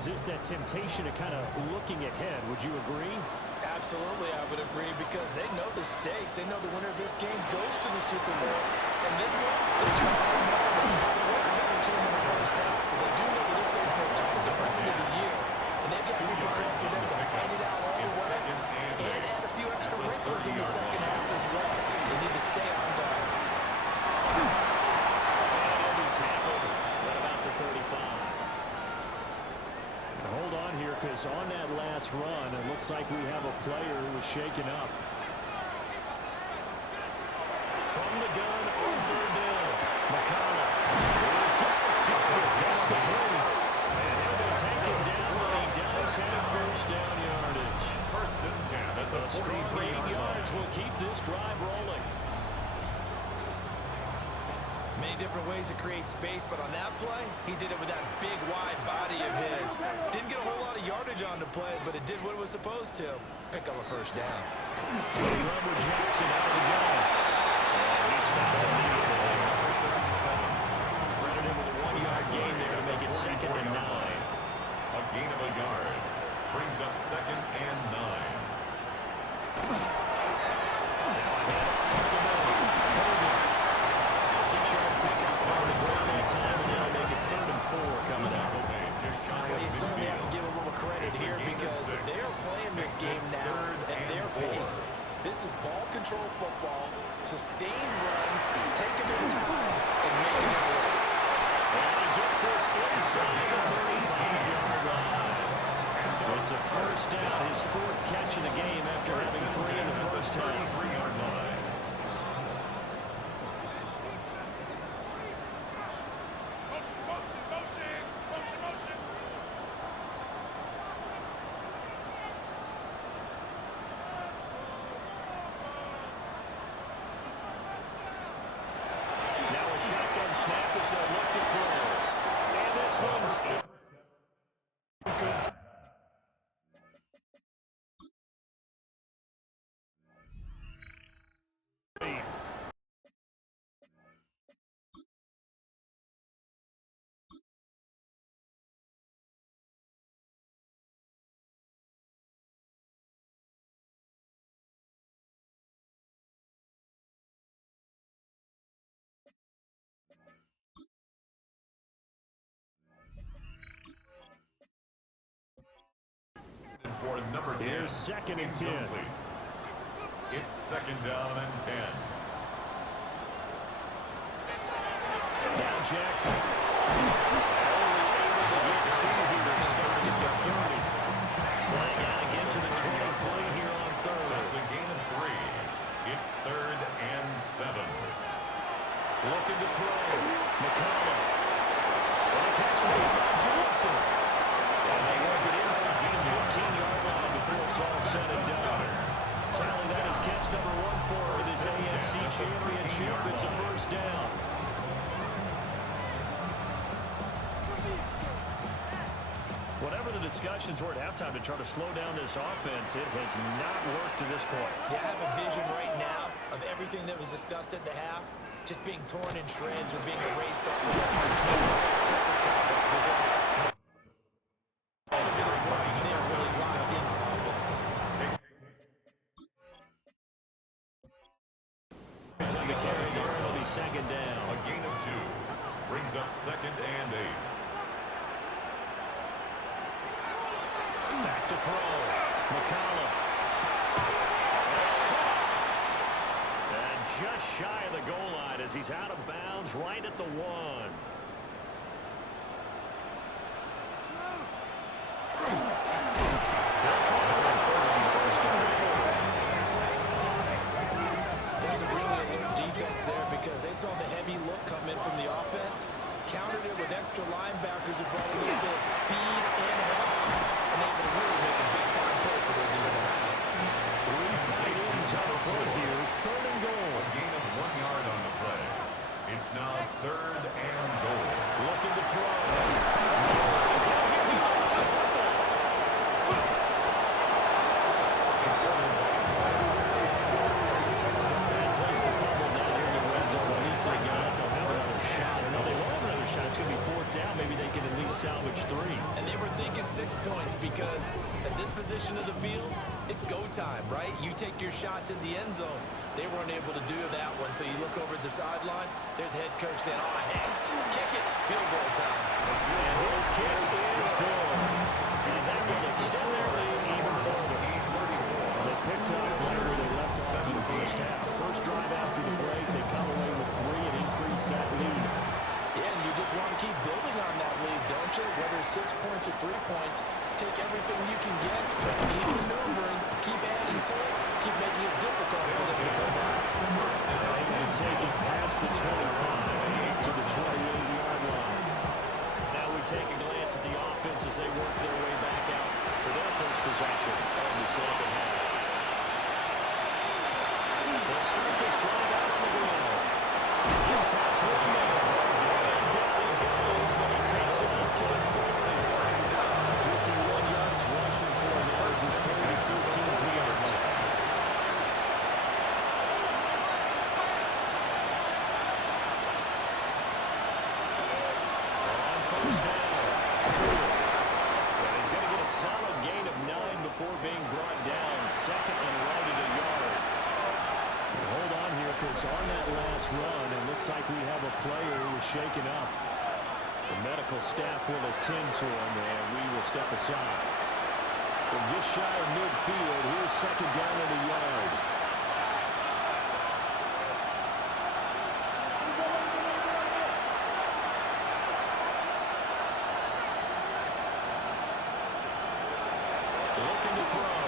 resist that temptation of kind of looking ahead. Would you agree? Absolutely, I would agree, because they know the stakes. They know the winner of this game goes to the Super Bowl. And this one is not a better team in the first half. But they do know that they're facing their toughest opponent of the year. And they've got to be prepared for them to fight it out all the way. And add a few extra wrinkles in the second half as well. They need to stay on guard. And he'll be tackled right about the 35. Hold on here, because on that last run, it looks like we have a player who was shaken up. From the gun, on third down. McConnell. Here's goes to that's complete. And he'll be taken down, but he does have first down yardage. First and 10 at the 43 strong 8 yards will keep this drive rolling. Many different ways to create space, but on that play, he did it with that big, wide body of his. Didn't get a whole lot of yardage on the play, but it did what it was supposed to. Pick up a first down. Rubber Jackson out of the gun. And he stopped immediately. Credit him with a 1-yard gain there to make it 2nd and 9. A gain of a yard brings up 2nd and 9. Certainly have to give a little credit here, because they're playing this game now at their pace. This is ball control football, sustained runs, taking their time, and making it work. And he gets this inside the 35-yard line. It's a first down, his 4th catch of the game after having 3 in the first half. 33-yard line. Shotgun snap as they'll look to throw. And this one's good. For number 10. Here's 2nd and 10. It's 2nd down and 10. Now Jackson. Only able to get 2 here. Starting at the 30. Playing out again to the 23 here on 3rd. That's a gain of 3. It's 3rd and 7. Looking to throw. McConnell. And a catch by Johnson. And they work it inside the 15-yard line before it's all said and done. Tally that is catch number 1 for this AFC Championship. It's a first down. Whatever the discussions were at halftime to try to slow down this offense, it has not worked to this point. Yeah, I have a vision right now of everything that was discussed at the half just being torn in shreds or being erased off of the surface tablets, because all of it is working. They're really locked in on offense. On the carry there, it'll be 2nd down. A gain of 2 brings up 2nd and 8. Back to throw. McConnell. It's caught. And just shy of the goal line as he's out of bounds right at the 1. That's a really alert defense there, because they saw the heavy look come in from the offense, countered it with extra linebackers who brought a little bit of speed and heft, and able to really make a big-time play for their defense. 3 tight ends up front here, 3rd and goal. A gain of 1 yard on the play. It's now 3rd and goal. Looking to throw. Bad place to fumble down here in the red zone. At least they got it. They'll have another shot. No, they won't have another shot. It's going to be 4th down. Maybe they can at least salvage 3. thinking 6 points because at this position of the field, it's go time, right? You take your shots at the end zone. They weren't able to do that one, so you look over at the sideline. There's head coach saying, oh, heck, kick it, field goal time. And his kick is good. And that will extend their lead even further. They picked up where they left off in the first half. First drive after the break, they come away with 3 and increase that lead. Yeah, and you just want to keep building on that lead, don't you? Whether it's 6 points or 3 points, take everything you can get, keep maneuvering, keep adding to it, keep making it difficult for them to come back. They will take it past the 25 to the 28-yard line. Now we take a glance at the offense as they work their way back out for their first possession of the second half. They'll start this drive out on the ground. His pass will be made. And down he goes, but he takes it up to the 40. 51 yards rushing for him as he's carried 13 times. On first down, Sewell. Well, he's going to get a solid gain of 9 before being brought down. Second and right at a yard. Hold on here, because on that last run, it looks like we have a player who was shaken up. The medical staff will attend to him, and we will step aside. From just shy of midfield, here's second down at a yard. Looking to throw.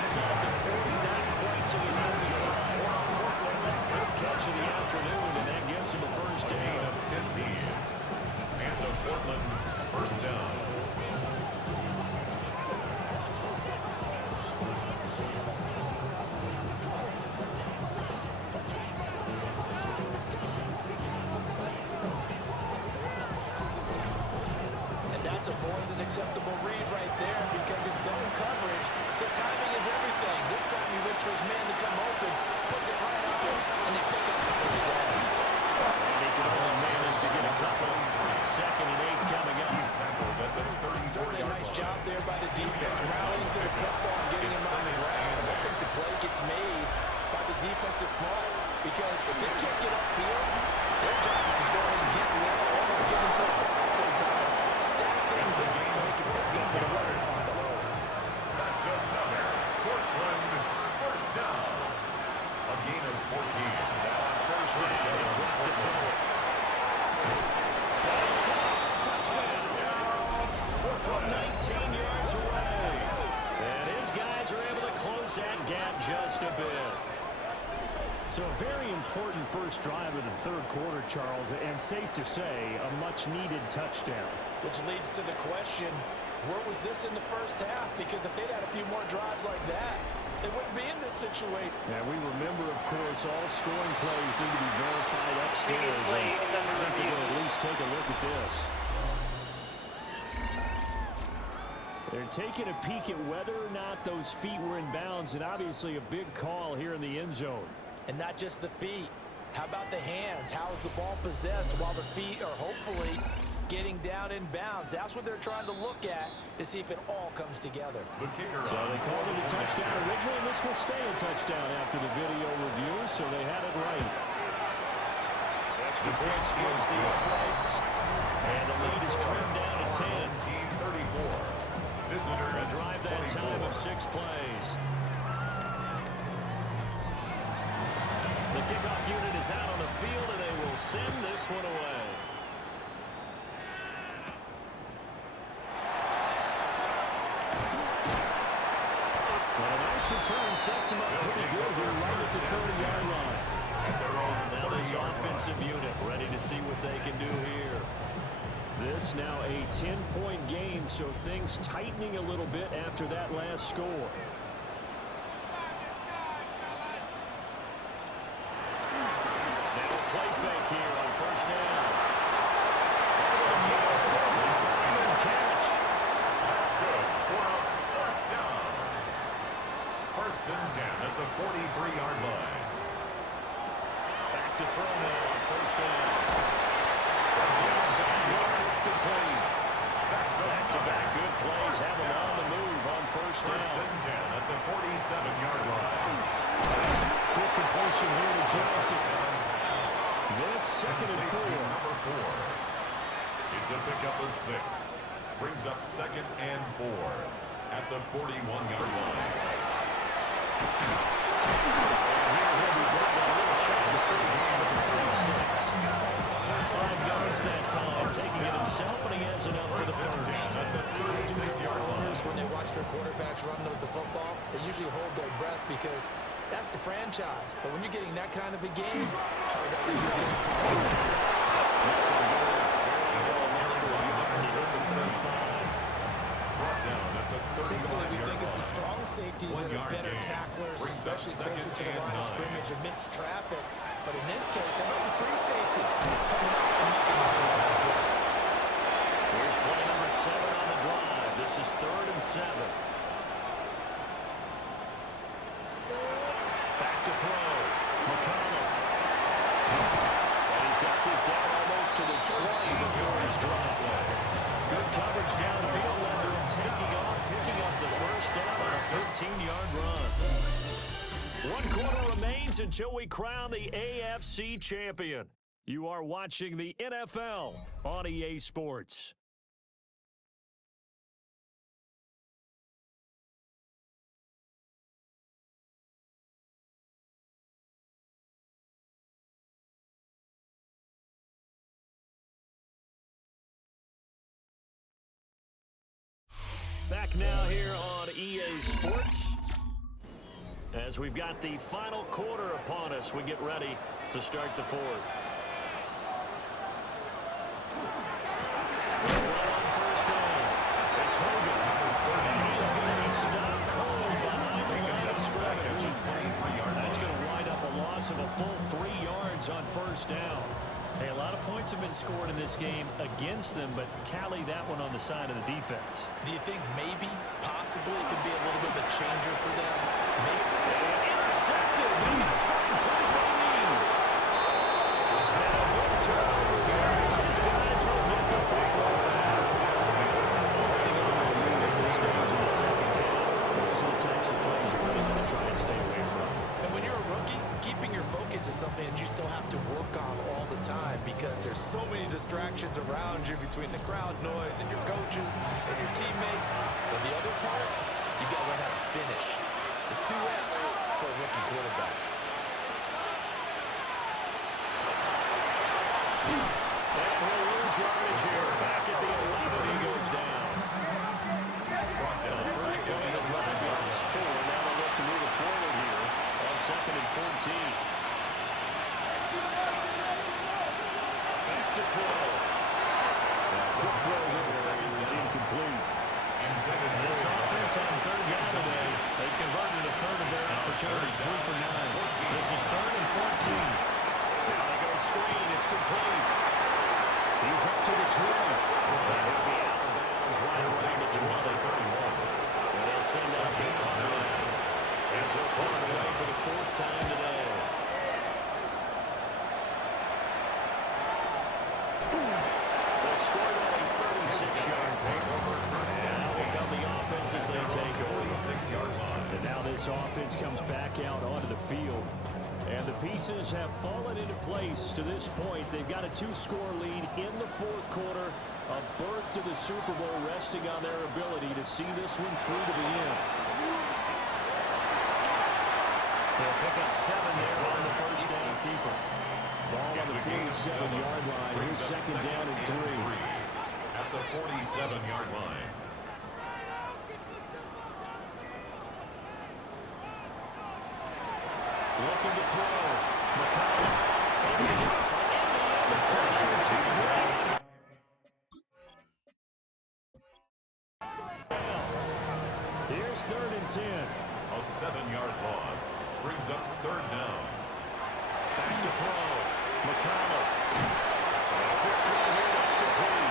Inside the 40, not quite to the 35. Fifth catch of the afternoon, and that gives him a first down. 15. And the Portland first down. And that's a more than acceptable read right there because it's zone coverage. So timing is everything. This time he waits for his man to come open, puts it right on him, and they pick up the first down. And he can only manage to get a couple. Second and 8 coming up. He's tackled at the 34-yard Certainly a nice line. job there by the defense, rallying to the football and getting him on the ground. I think the play gets made by the defensive front because if they can't get upfield, their job is to go ahead and get low, almost get into a box sometimes, stack things up, and make it difficult for the runner to find the hole. That's another Portland first down. A gain of 14. Now on first down, they drop the throw. It's caught. Touchdown. From 19 yards away. And his guys are able to close that gap just a bit. So a very important first drive of the third quarter, Charles, and safe to say, a much-needed touchdown. Which leads to the question, where was this in the first half? Because if they'd had a few more drives like that, they wouldn't be in this situation. And we remember, of course, all scoring plays need to be verified upstairs. I think they're going to at least take a look at this. They're taking a peek at whether or not those feet were in bounds, and obviously a big call here in the end zone. And not just the feet. How about the hands? How is the ball possessed while the feet are hopefully getting down in bounds? That's what they're trying to look at to see if it all comes together. The kicker. So they called it a touchdown originally, and this will stay a touchdown after the video review, so they had it right. Extra point splits the uprights, and the lead is trimmed down to 10. Team 34. Visitors Drive that time of 6 plays. The kickoff unit is out on the field, and they will send this one away. Well, a nice return sets him up pretty good here right at the 30-yard line. Now this offensive unit ready to see what they can do here. This now a 10-point game, so things tightening a little bit after that last score. Now a play fake here on first down. There's a diamond catch. That's good for a first down. First and 10 at the 43-yard line. Back to throw now on first down. second and 4. Number 4. It's a pickup of 6. Brings up second and 4 at the 41-yard line. Here he'll be brought a little shot of 35 to 36. 5 yards that time, taking it himself, and he has enough for the first. Owners, when they watch their quarterbacks run with the football, they usually hold their breath because that's the franchise. But when you're getting that kind of a game, hard to argue against Typically, we think it's the strong safeties that are better tacklers, especially closer to the line of scrimmage amidst traffic. But in this case, how about the free safety coming out and making a big-time play? Here's play number 7 on the drive. This is 3rd and 7. Back to throw. McConnell. And he's got this down almost to the 20 before he's dropped. Good coverage downfield under him, taking off, picking up the first down on a 13-yard run. 1 quarter remains until we crown the AFC champion. You are watching the NFL on EA Sports. Back now here on EA Sports. As we've got the final quarter upon us, we get ready to start the 4th. Right on first down. It's Hogan. And he is going to be stopped cold behind the line of scrimmage. That's going to wind up a loss of a full 3 yards on first down. Hey, a lot of points have been scored in this game against them, but tally that one on the side of the defense. Do you think maybe, possibly, it could be a little bit of a changer for them? Maybe. Intercepted. Maybe the turning point they need. And a big turnover here as his guys will get the football back. At this stage in the second half, those are the types of plays you're really going to try and stay away from. And when you're a rookie, keeping your focus is something that you still have to work on all the time because there's so many distractions around you between the crowd noise and your coaches and your teammates. But the other part, you got to learn how to finish. It's the 2 F's for a rookie quarterback. And he'll lose yardage here. Back at the 11, he goes down. The first play of the drive was 4. Now they'll look to move it forward here on 2nd and 14. Back to throw. Quick throw here is incomplete. This offense on 3rd down today, they've converted a third of their opportunities, 3 for 9. This is 3rd and 14. Now they go screen. It's complete. He's up to the 20. And he'll be out of bounds right around the 20. And they'll send out the punt line. As they'll punt it away for the 4th time today. They scored only 36-yard takeover. And now will come the offense as they take over. And now this offense comes back out onto the field. And the pieces have fallen into place to this point. They've got a 2-score lead in the 4th quarter. A berth to the Super Bowl resting on their ability to see this one through to the end. They'll pick up 7 there on the first down keeper. Ball on the 47-yard line. Here's 2nd down and 3. At the 47-yard line. Looking to throw. McConnell. The pressure too great. Here's 3rd and 10. A 7-yard loss. Brings up 3rd down. Back to throw. McConnell. A quick throw here. That's complete.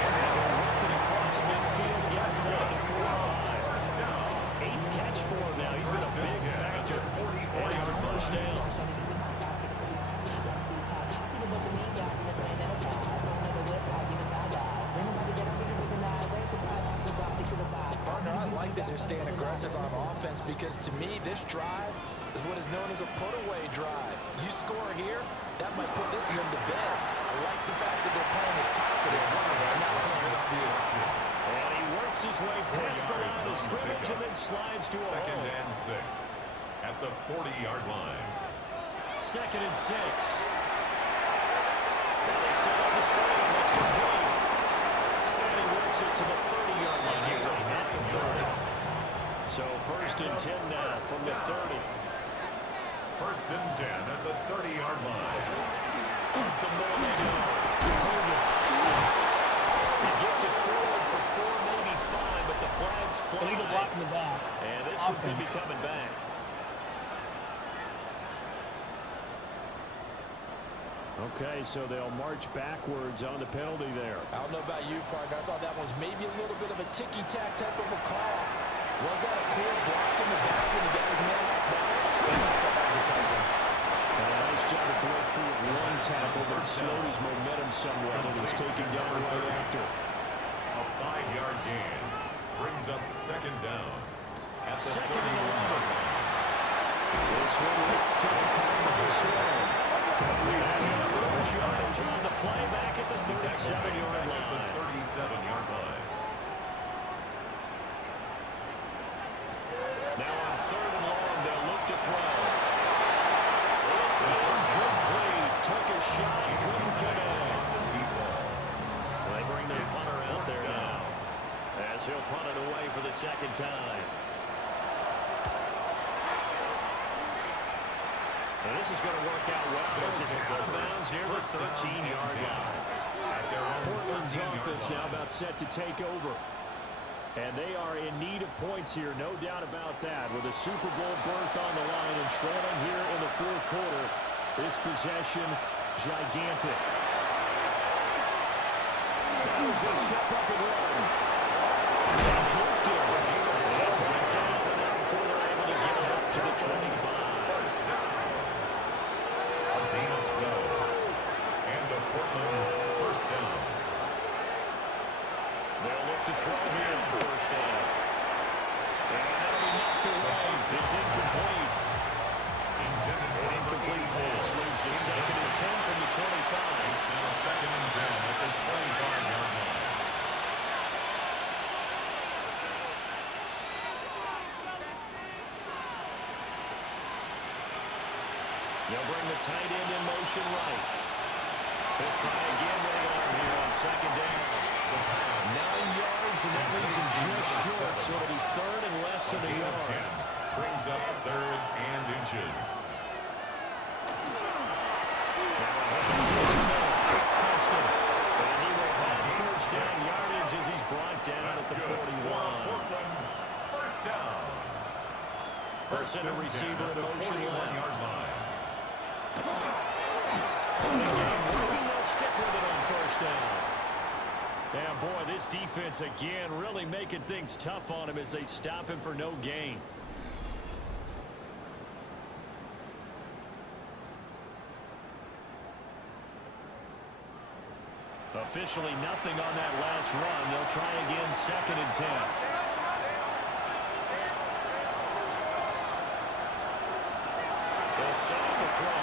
And they're working across midfield inside the 45. 8th catch for him now. He's been a big factor. And it's a first down. Partner, I like that they're staying aggressive on offense because to me, this drive is what is known as a put-away drive. You score here, that might put this one to bed. I like the fact that they're playing with confidence and not playing with fear. And he works his way past the line of scrimmage and then slides to a Second hole. and 6 at the 40-yard line. 2nd and 6. Now they set up the screen. That's complete. And he works it to the 30-yard line here at the 30. So 1st and 10 now from the 30. 1st and 10 at the 30-yard line. The more they go. Hogan. He gets it forward for 4, maybe 5, but the flag's fly. Illegal block in the back. And this one could be coming back. Okay, so they'll march backwards on the penalty there. I don't know about you, partner. I thought that was maybe a little bit of a ticky-tack type of a call. Was that a clear block in the back when he got his man off balance? I thought that was a tough one. Nice job to break free of one tackle that slowed his momentum somewhat, and he's taken down right after. A 5-yard gain brings up 2nd down at the 2nd 30-yard and 11. line. This one with Silicon on the swing. Yardage on the play back at the 37-yard line. 37-yard line. Now on 3rd and long, they'll look to throw. It's incomplete. Took a shot, couldn't connect. They bring their punter out there now, as he'll punt it away for the 2nd time. And this is going to work out well as it's out of bounds near the 13-yard line. Portland's offense now about set to take over. And they are in need of points here, no doubt about that. With a Super Bowl berth on the line and trailing here in the 4th quarter, this possession gigantic. Now he's going to step up and run. And jerked it. And put it down before they're able to get it up to the 25. Gain of 12. And a Portland 1st down. They'll look to throw here on 1st down. And that'll be knocked away. It's incomplete. An incomplete pass leads to 2nd and 10 from the 25. It's now 2nd and 10 at the 25-yard line. They'll bring the tight end in motion right. They'll try again with the arm here on 2nd down. 9 yards, and that leaves him just short, so it'll be 3rd and less than a yard. Brings up 3rd and inches. Preston, and he will have 1st down yardage as he's brought down at the 41. Portland 1st down. Person to receiver in motion left. Yard line. They'll stick with it on 1st down. And boy, this defense again really making things tough on him as they stop him for no gain. Officially nothing on that last run. They'll try again 2nd and 10. They'll set up the throw.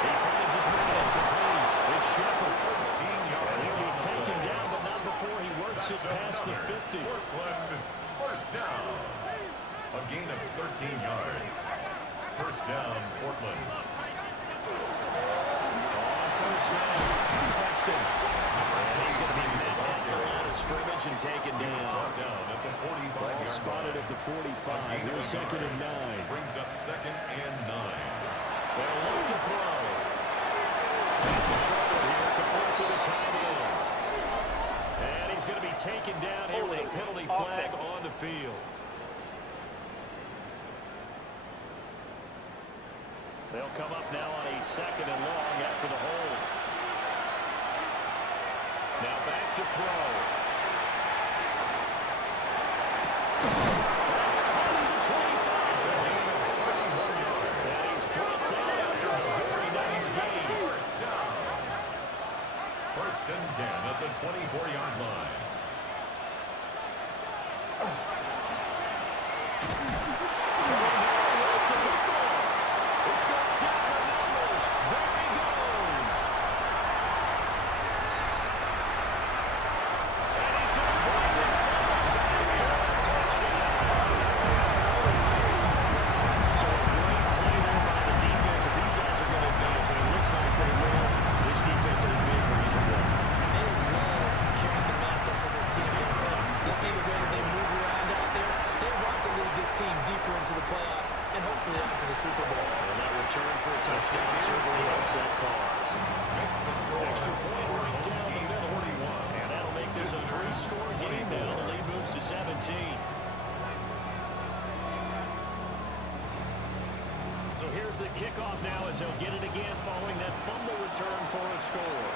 He finds his man complete. It's Shepard. And he'll be taken down, but not before he works it past the 50. Portland 1st down. A gain of 13 yards. 1st down, Portland. On 1st down, Preston. And he's going to be met at the line of scrimmage and taken down. Down at the 45-yard line. Spotted at the 45. Here's 2nd and 9. Brings up 2nd and 9. They'll look to throw. That's a short one here, complete to the tight end. And he's going to be taken down here with a penalty flag on the field. They'll come up now on a 2nd and long after the hold. Now back to throw. That's caught at the 25. And he's brought down after a very nice game. 1st down. 1st and 10 at the 24-yard line. It's going down the numbers. There the Super Bowl. And that return for a touchdown certainly helps that cause. Extra point right down the middle. And that'll make this a 3-score game now. The lead moves to 17. So here's the kickoff now as he'll get it again following that fumble return for a score.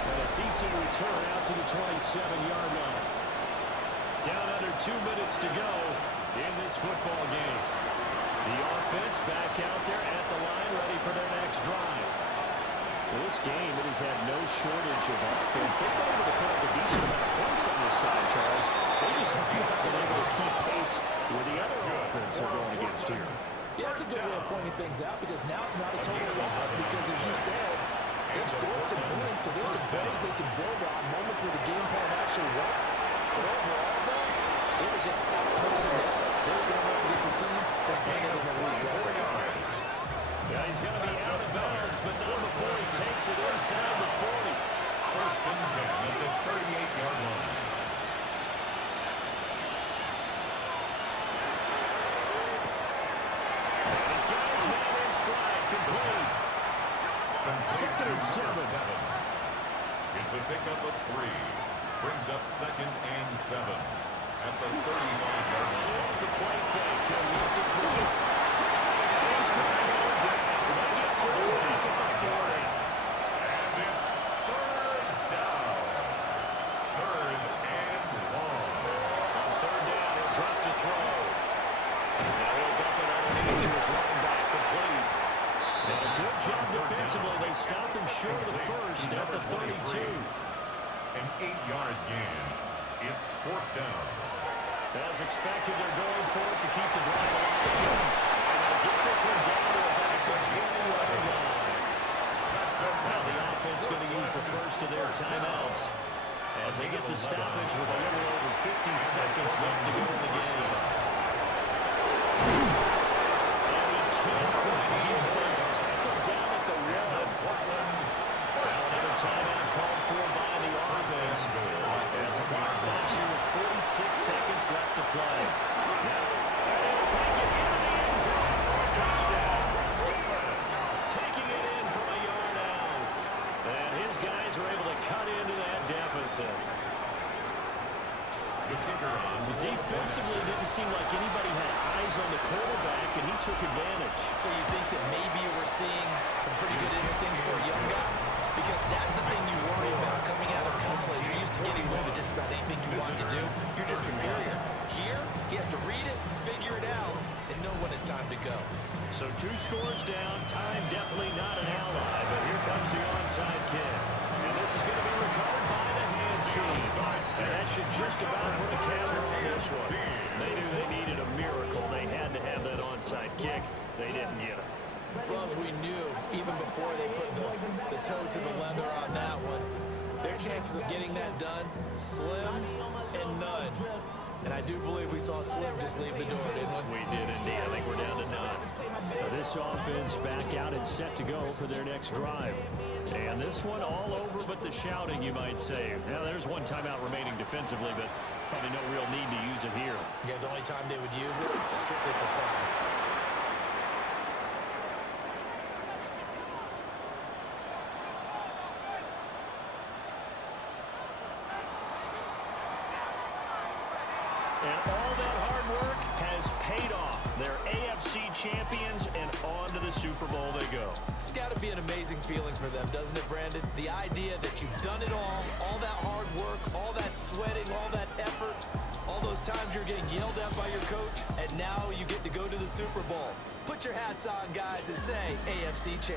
And a decent return out to the 27-yard line. Down under 2 minutes to go in this football game. The offense back out there at the line ready for their next drive. Well, this game, it has had no shortage of offense. They've been able to put up a decent amount of points on this side, Charles. They just have not been able to keep pace with the other offense they're going against here. Yeah, that's a good way of pointing things out because now it's not a total loss because, as you said, they've scored some points, so there's some plays they can build on, moments where the game plan actually worked. But overall, though, they were just out-personnel. They were going up against a team that's playing in the league. Yeah, he's going to be out of bounds, but not before he takes it inside the 40. First and 10 at the 38-yard line. He's got his man in stride, complete. Second and 7. It's a pickup of 3. Brings up second and 7 at the 35-yard line. Off the play fake, he'll lift it through. He's going to go down. They get back at the 40. And it's third down. Third and long. On third down, he'll drop to throw. Now he'll dump it underneath to his running back, complete. And a good job defensively. They stopped him short of the first at the 32. An 8-yard gain. It's fourth down. As expected, they're going for it to keep the drive alive. And they'll get this one down to about the 20-yard line. Now the offense going to use the first of their timeouts as they get the stoppage with a little over 50 seconds left to go in the game. And he can't quite get there. Tackled down at the 1. Now another timeout called for by the offense as the clock stops here with 46 seconds left to play. Now, they'll take it into the end zone for a touchdown. Taking it in from a yard out. And his guys are able to cut into that deficit. The kicker on. Defensively, it didn't seem like anybody had eyes on the quarterback, and he took advantage. So you think that maybe we're seeing some pretty good instincts for a young guy? Because that's the thing you worry about coming out of college. You're used to getting away with just about anything you want to do. You're just superior. Here, he has to read it, figure it out, and know when it's time to go. So 2 scores down. Time definitely not an ally, but here comes the onside kick. And this is going to be recovered by the hands team. And that should just about put a camera on this one. They knew they needed a miracle. They had to have that onside kick. They didn't get it. Well, as we knew, even before they put the toe to the leather on that one, their chances of getting that done, slim and none. And I do believe we saw Slim just leave the door, didn't we? We did indeed. I think we're down to none. This offense back out and set to go for their next drive. And this one all over but the shouting, you might say. Now, there's one timeout remaining defensively, but probably no real need to use it here. Yeah, the only time they would use it, strictly for pride. And all that hard work has paid off. They're AFC champions, and on to the Super Bowl they go. It's got to be an amazing feeling for them, doesn't it, Brandon? The idea that you've done it all that hard work, all that sweating, all that effort, all those times you're getting yelled at by your coach, and now you get to go to the Super Bowl. Put your hats on, guys, and say AFC champ.